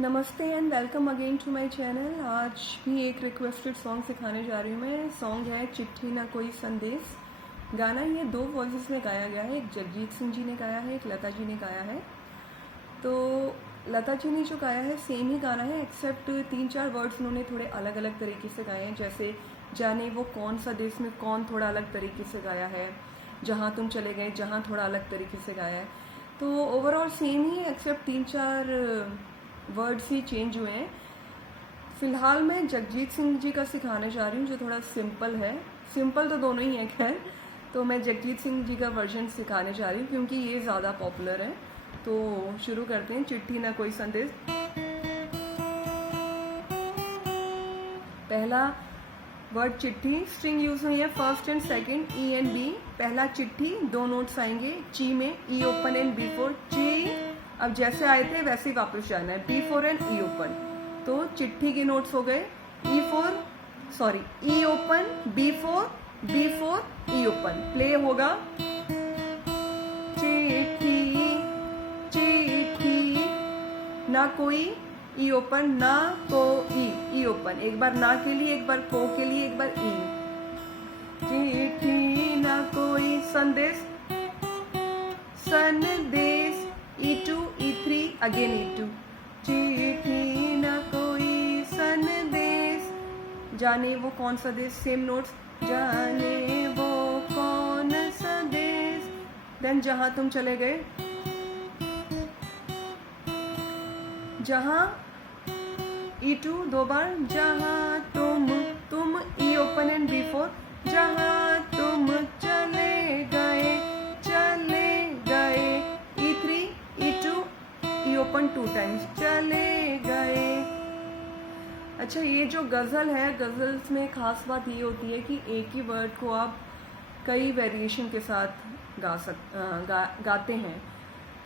नमस्ते and welcome again to my channel. आज भी एक रिक्वेस्टेड सॉन्ग सिखाने जा रही हूँ मैं। सॉन्ग है चिट्ठी ना कोई संदेश। गाना ये दो वॉइसेस में गाया गया है, एक जगजीत सिंह जी ने गाया है, एक लता जी ने गाया है। तो लता जी ने जो गाया है सेम ही गाना है, एक्सेप्ट 3-4 वर्ड्स उन्होंने थोड़े अलग अलग तरीके से गाए हैं। जैसे जाने वो कौन सा देश में कौन थोड़ा अलग तरीके से गाया है, जहाँ तुम चले गए जहाँ थोड़ा अलग तरीके से गाया है। तो ओवरऑल सेम ही है, एक्सेप्ट 3-4 वर्ड्स ही चेंज हुए हैं। फिलहाल मैं जगजीत सिंह जी का सिखाने जा रही हूँ जो थोड़ा सिंपल है। सिंपल तो दोनों ही है खैर, तो मैं जगजीत सिंह जी का वर्जन सिखाने जा रही हूँ क्योंकि ये ज़्यादा पॉपुलर है। तो शुरू करते हैं। चिट्ठी ना कोई संदेश। पहला वर्ड चिट्ठी, स्ट्रिंग यूज हुई है first and second, E and B. पहला चिट्ठी, दो नोट्स आएंगे ची में, E open and B four. ची अब जैसे आए थे वैसे ही वापस जाना है, B four and E open. तो चिट्ठी के नोट्स हो गए E open, B four E open. Play होगा चिट्ठी चिट्ठी ना कोई ई ओपन, ना को ई ओपन। एक बार ना के लिए, एक बार को के लिए, एक बार ई। चिट्ठी ना कोई संदेश, संदेश E2 E3 अगेन E2। चिट्ठी ना कोई संदेश, जाने वो कौन सा देश, सेम नोट्स, जाने वो कौन सा देश। देन जहां तुम चले गए, जहां E2 दो बार, जहां तुम ई ओपन एंड बी फोर। जहां तुम चले गए E3 E2 ई ओपन 2 टाइम्स, चले गए। अच्छा, ये जो गज़ल है, गज़ल्स में खास बात ये होती है कि एक ही वर्ड को आप कई वेरिएशन के साथ गाते हैं।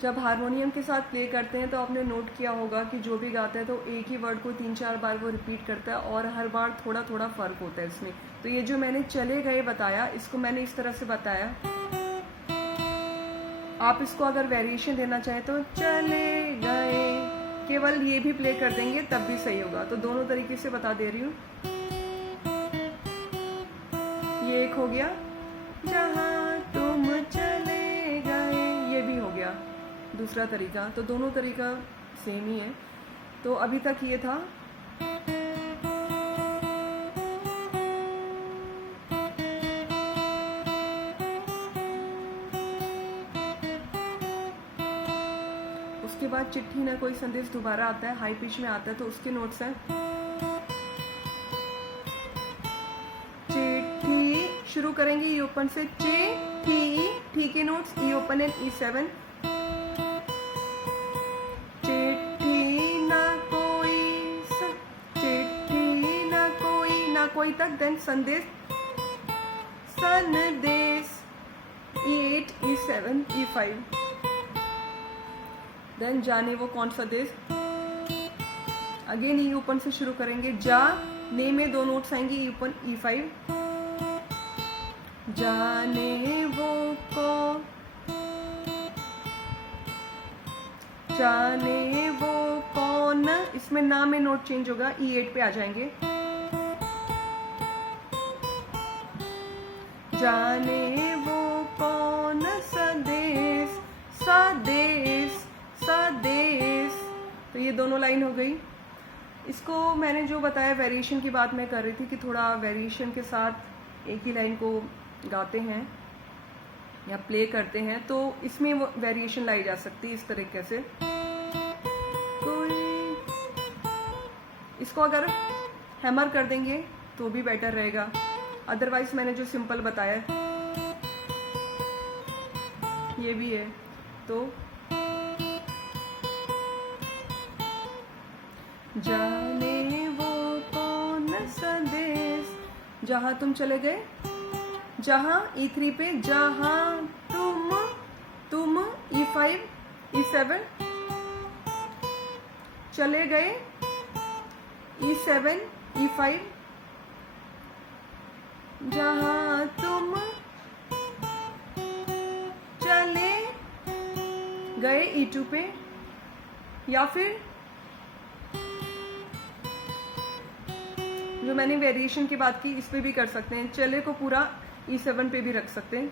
जब हारमोनियम के साथ प्ले करते हैं तो आपने नोट किया होगा कि जो भी गाता है तो एक ही वर्ड को 3-4 बार वो रिपीट करता है और हर बार थोड़ा थोड़ा फ़र्क होता है इसमें। तो ये जो मैंने चले गए बताया, इसको मैंने इस तरह से बताया। आप इसको अगर वेरिएशन देना चाहें तो चले गए, केवल ये भी प्ले कर देंगे तब भी सही होगा। तो दोनों तरीके से बता दे रही हूँ। ये एक हो गया, जहाँ तुम चले गए, ये भी हो गया दूसरा तरीका। तो दोनों तरीका सेम ही है। तो अभी तक ये था। उसके बाद चिट्ठी ना कोई संदेश दोबारा आता है, हाई पिच में आता है, तो उसके नोट्स हैं। चिट्ठी शुरू करेंगे ई ओपन से, ठी के notes E open and E7। चिट्ठी ना कोई तक, देन संदेश E8 E7 E5। देन जाने वो कौन सा देश, अगेन ई ओपन से शुरू करेंगे। ने में दो नोट्स आएंगे ई ओपन E5। जाने वो कौन, इसमें ना में नोट चेंज होगा, E8 पे आ जाएंगे। जाने वो कौन सा देश, सदेश। तो ये दोनों लाइन हो गई। इसको मैंने जो बताया वेरिएशन की बात मैं कर रही थी कि थोड़ा वेरिएशन के साथ एक ही लाइन को गाते हैं या प्ले करते हैं, तो इसमें वेरिएशन लाई जा सकती है इस तरीके से। इसको अगर हैमर कर देंगे तो भी बेटर रहेगा, अदरवाइज मैंने जो सिंपल बताया ये भी है। तो जाने वो कौन सा देश, जहां तुम चले गए, जहां E3 पे, जहां तुम E5 E7, चले गए E7 E5, जहां तुम चले गए E2 पे, या फिर जो मैंने वेरिएशन की बात की इस पे भी कर सकते हैं। चले को पूरा E7 पे भी रख सकते हैं।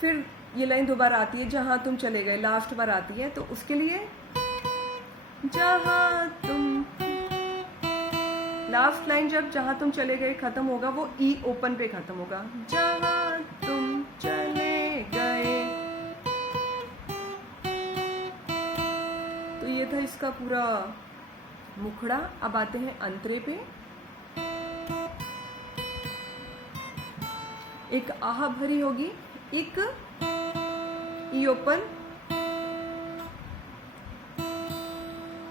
फिर ये लाइन दोबारा आती है, जहां तुम चले गए, लास्ट बार आती है, तो उसके लिए जहां तुम, लास्ट लाइन जब जहां तुम चले गए खत्म होगा वो ई ओपन पे खत्म होगा, जहां तुम चले गए। तो ये था इसका पूरा मुखड़ा। अब आते हैं अंतरे पे। एक आह भरी होगी, एक ई ओपन।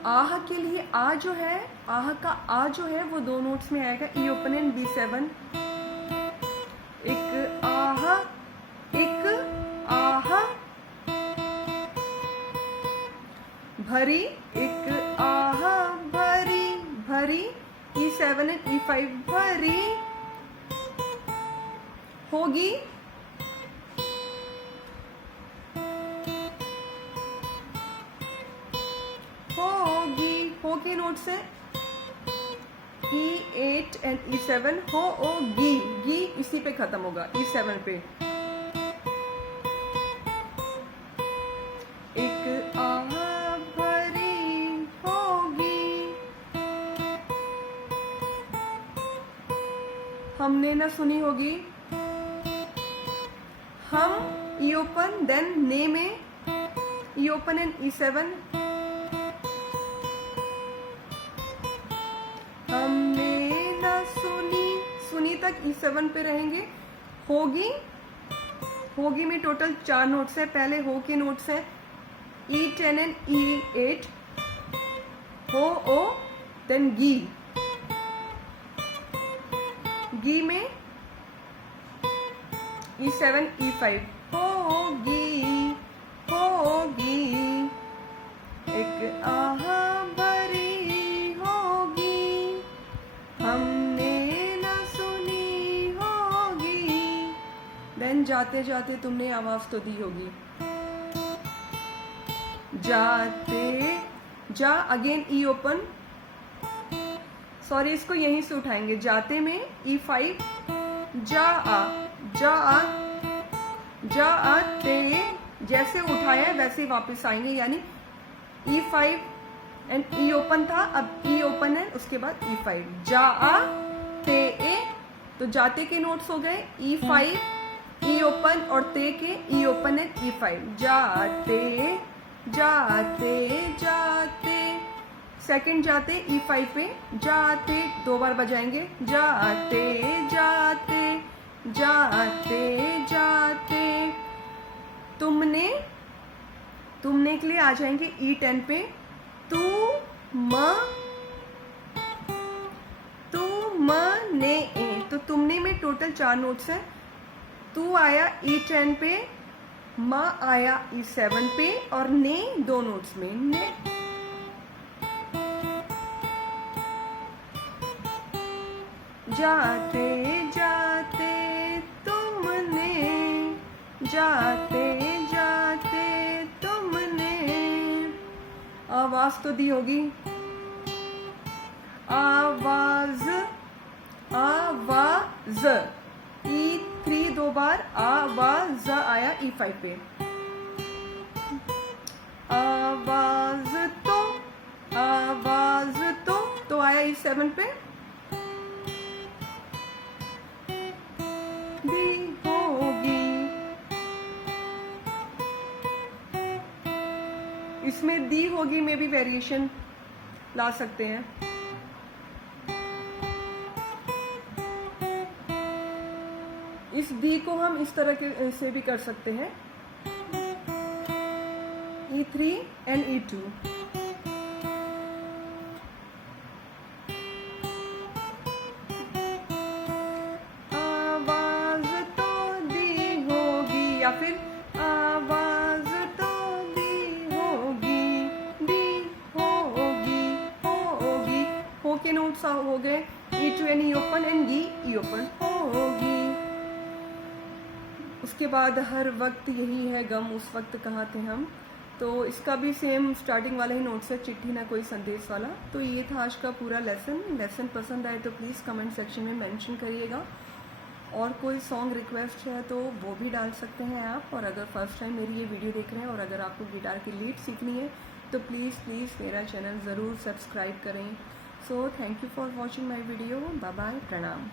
आह के लिए आ जो है, आह का आ जो है वो दो नोट्स में आएगा, ई ओपन एंड B7। एक आह, एक आह भरी, एक आह भरी भरी, E7 एंड E5 भरी होगी। होगी, हो के नोट्स है E8 एंड E7। हो ओ गी, गी इसी पे खत्म होगा, E7 पे। एक आह भरी होगी, हमने ना सुनी होगी। हम ई ओपन, देन ने में ई ओपन एंड E7। हमने ना सुनी, सुनी तक E7 पे रहेंगे। होगी, होगी में टोटल 4 नोट्स है। पहले हो के नोट्स है E10 एंड E8, हो ओ, देन गी, गी में E7 E5। होगी, होगी, एक आह भरी होगी, हमने न सुनी होगी। देन जाते जाते तुमने आवाज तो दी होगी। जाते, जा अगेन ई ओपन, सॉरी इसको यहीं से उठाएंगे। जाते में E5, जा आ, जा आ, जा आ ते, जैसे उठाया है वैसे वापस आएंगे, यानी E5 एंड ई ओपन था, अब ई ओपन है, उसके बाद E5, जा आ ते ए। तो जाते के नोट्स हो गए E5, ई ओपन, और ते के ई ओपन एंड E5। जाते, जाते, जाते। सेकंड जाते E5 पे, जाते 2 बार बजाएंगे, जाते जाते, जाते जाते। तुमने, तुमने के लिए आ जाएंगे E10 पे, तू म, तू म ने ए। तो तुमने में टोटल 4 नोट्स हैं। तू आया E10 पे, म आया E7 पे, और ने 2 नोट्स में, ने। जाते जाते तुमने, जाते जाते तुमने। आवाज तो दी होगी, आवाज, आवाज। E3 2 बार, आवाज आया E5 पे। आवाज तो, आवाज तो आया E7 पे। दी होगी, इसमें दी होगी में भी वेरिएशन ला सकते हैं। इस दी को हम इस तरह के से भी कर सकते हैं, E3 एंड E2। आवाज तो दी होगी, या फिर आवाज तो दी होगी, दी होगी, होगी। हो के नोट्स हो गए E2 and E open and गी ई ओपन, होगी। उसके बाद हर वक्त यही है गम, उस वक्त कहाँ थे हम। तो इसका भी सेम स्टार्टिंग वाला ही नोट्स है, चिट्ठी ना कोई संदेश वाला। तो ये था आज का पूरा लेसन पसंद आए तो प्लीज़ कमेंट सेक्शन में मेंशन करिएगा। और कोई सॉन्ग रिक्वेस्ट है तो वो भी डाल सकते हैं आप। और अगर फर्स्ट टाइम मेरी ये वीडियो देख रहे हैं और अगर आपको गिटार की लीड सीखनी है तो प्लीज़ मेरा चैनल ज़रूर सब्सक्राइब करें। So thank you for watching my video. Bye bye, प्रणाम।